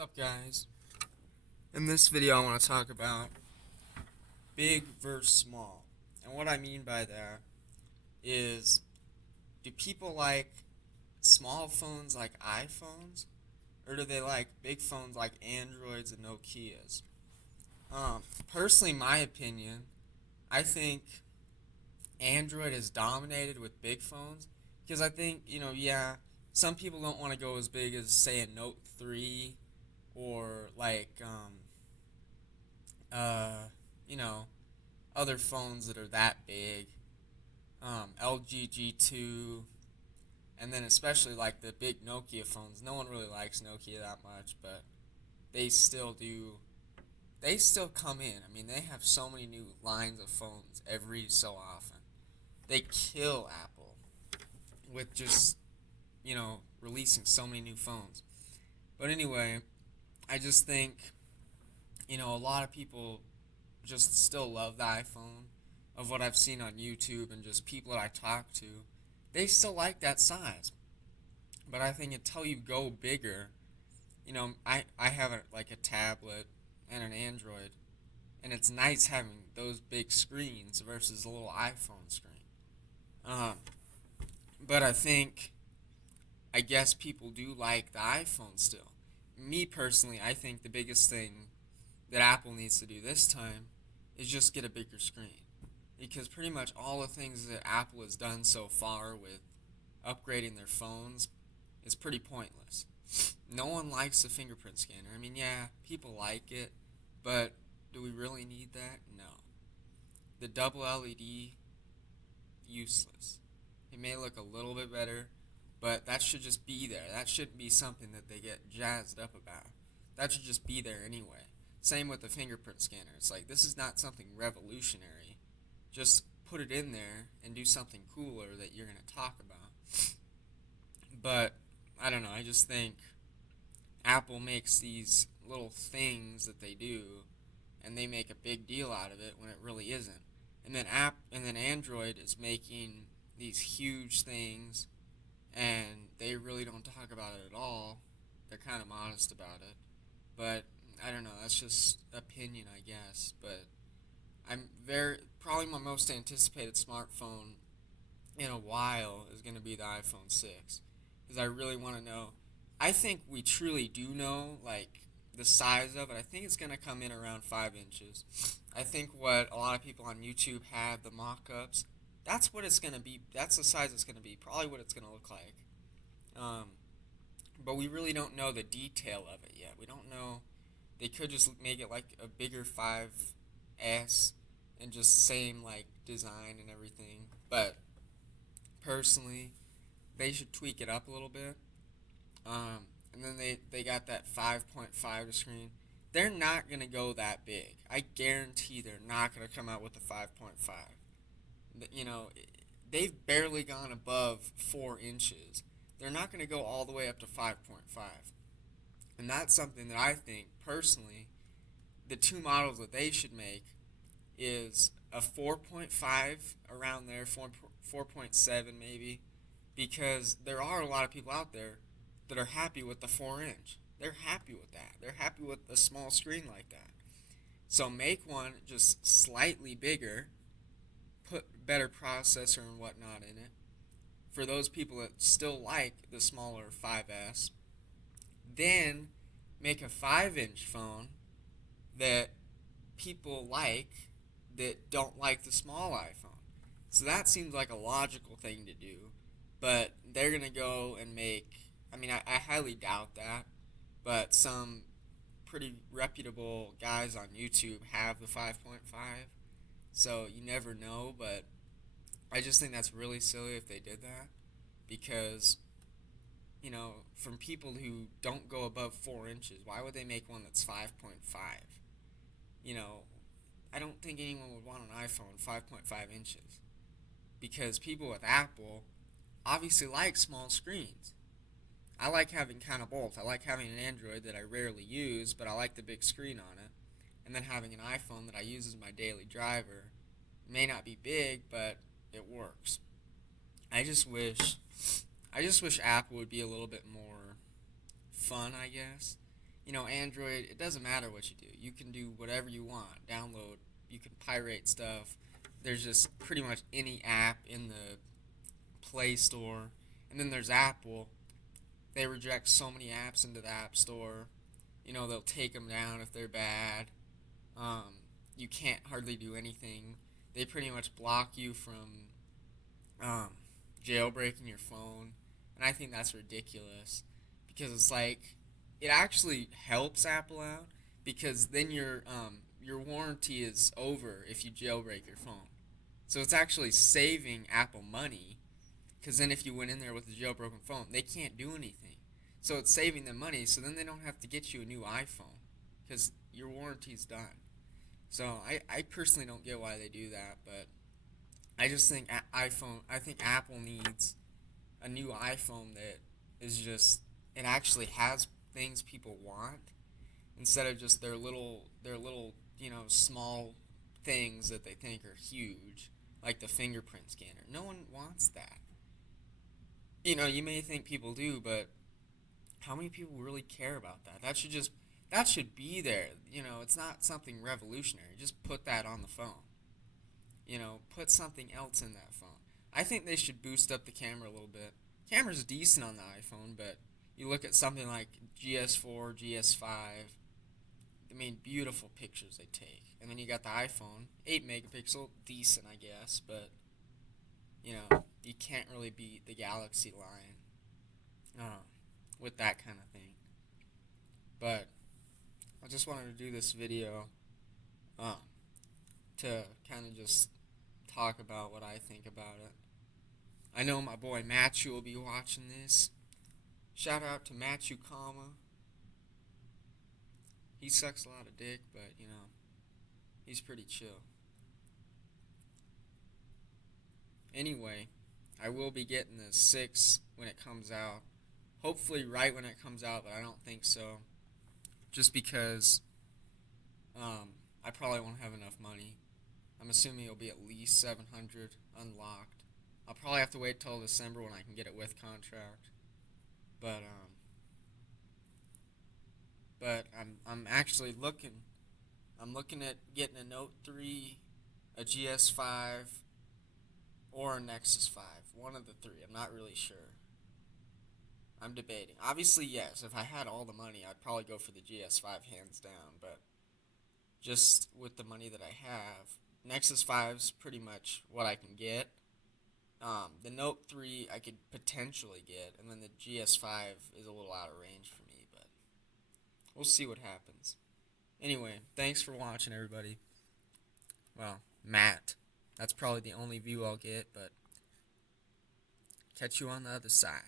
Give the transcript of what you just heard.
What's up, guys? In this video I want to talk about big versus small. And what I mean by that is, do people like small phones like iPhones, or do they like big phones like Androids and Nokias? Personally, my opinion, I think Android is dominated with big phones because I think, yeah, some people don't want to go as big as, say, a Note 3 or uh, you know, other phones that are that big, LG G2, and then especially like the big Nokia phones. No one really likes Nokia that much, but they still do. They still come in. I mean, they have so many new lines of phones every so often. They kill Apple with just, releasing so many new phones. But anyway, I just think, a lot of people just still love the iPhone. Of what I've seen on YouTube and just people that I talk to, they still like that size. But I think until you go bigger, I have like a tablet and an Android, and it's nice having those big screens versus a little iPhone screen. Um, but I guess people do like the iPhone still. Me personally, I think the biggest thing that Apple needs to do this time is just get a bigger screen. Because pretty much all the things that Apple has done so far with upgrading their phones is pretty pointless. No one likes the fingerprint scanner. I mean, yeah, people like it, but do we really need that? No. The double LED, useless. It may look a little bit better, but that should just be there. That shouldn't be something that they get jazzed up about. That should just be there anyway. Same with the fingerprint scanner. It's like, this is not something revolutionary. Just put it in there and do something cooler that you're going to talk about. But I don't know. I just think Apple makes these little things that they do, and they make a big deal out of it when it really isn't. And then Android is making these huge things, and they really don't talk about it at all. They're kind of modest about it, but I don't know. That's just opinion, I guess. But I'm very probably my most anticipated smartphone in a while is going to be the iPhone 6, because I really want to know. I think we truly do know, like, the size of it. I think it's going to come in around 5 inches. I think what a lot of people on YouTube have, the mock ups, that's what it's going to be. That's the size it's going to be. Probably what it's going to look like. Um, but we really don't know the detail of it yet. We don't know. They could just make it like a bigger 5S and just same, like, design and everything. But personally, they should tweak it up a little bit. And then they got that 5.5 to screen. They're not going to go that big. I guarantee they're not going to come out with the 5.5. You know, they've barely gone above 4 inches. They're not going to go all the way up to 5.5. And that's something that I think, personally, the two models that they should make is a 4.5 around there, 4.7 maybe, because there are a lot of people out there that are happy with the 4 inch. They're happy with that. They're happy with a small screen like that. So make one just slightly bigger, put better processor and whatnot in it. For those people that still like the smaller 5S, then make a 5-inch phone that people like that don't like the small iPhone. So that seems like a logical thing to do, but they're going to go and make, I mean, I highly doubt that, but some pretty reputable guys on YouTube have the 5.5, so you never know, but I just think that's really silly if they did that, because, from people who don't go above 4 inches, why would they make one that's 5.5? You know, I don't think anyone would want an iPhone 5.5 inches, because people with Apple obviously like small screens. I like having kind of both. I like having an Android that I rarely use, but I like the big screen on it, and then having an iPhone that I use as my daily driver. It may not be big, but it works. I just wish I just wish Apple would be a little bit more fun, I guess. Android, it doesn't matter what you do. You can do whatever you want. Download, you can pirate stuff. There's just pretty much any app in the Play Store. And then there's Apple. They reject so many apps into the App Store. They'll take them down if they're bad. Um, you can't hardly do anything. They pretty much block you from um, jailbreaking your phone. And I think that's ridiculous because it's like it actually helps Apple out because then your warranty is over if you jailbreak your phone. So it's actually saving Apple money because then if you went in there with a jailbroken phone, they can't do anything. So it's saving them money. So then they don't have to get you a new iPhone because your warranty's done. So I personally don't get why they do that, but I just think I think Apple needs a new iPhone that is just it actually has things people want instead of just their little small things that they think are huge, like the fingerprint scanner. No one wants that. You may think people do, but how many people really care about that? That should be there. It's not something revolutionary. Just put that on the phone. Put something else in that phone. I think they should boost up the camera a little bit. Camera's decent on the iPhone, but you look at something like GS4, GS5. I mean, beautiful pictures they take. And then you got the iPhone, 8 megapixel, decent, I guess, but you can't really beat the Galaxy line with that kind of thing. But I just wanted to do this video um, to kind of just talk about what I think about it. I know my boy Matthew will be watching this. Shout out to Matthew Kama. He sucks a lot of dick, but he's pretty chill. Anyway, I will be getting the 6 when it comes out. Hopefully right when it comes out, but I don't think so. Just because I probably won't have enough money. I'm assuming it'll be at least 700 unlocked. I'll probably have to wait till December when I can get it with contract. But I'm actually looking. I'm looking at getting a Note 3, a GS5, or a Nexus 5. One of the three. I'm not really sure. I'm debating. Obviously, yes. If I had all the money, I'd probably go for the GS5 hands down. But just with the money that I have, Nexus 5's pretty much what I can get. The Note 3 I could potentially get, and then the GS5 is a little out of range for me, but we'll see what happens. Anyway, thanks for watching, everybody. Well, Matt. That's probably the only view I'll get, but catch you on the other side.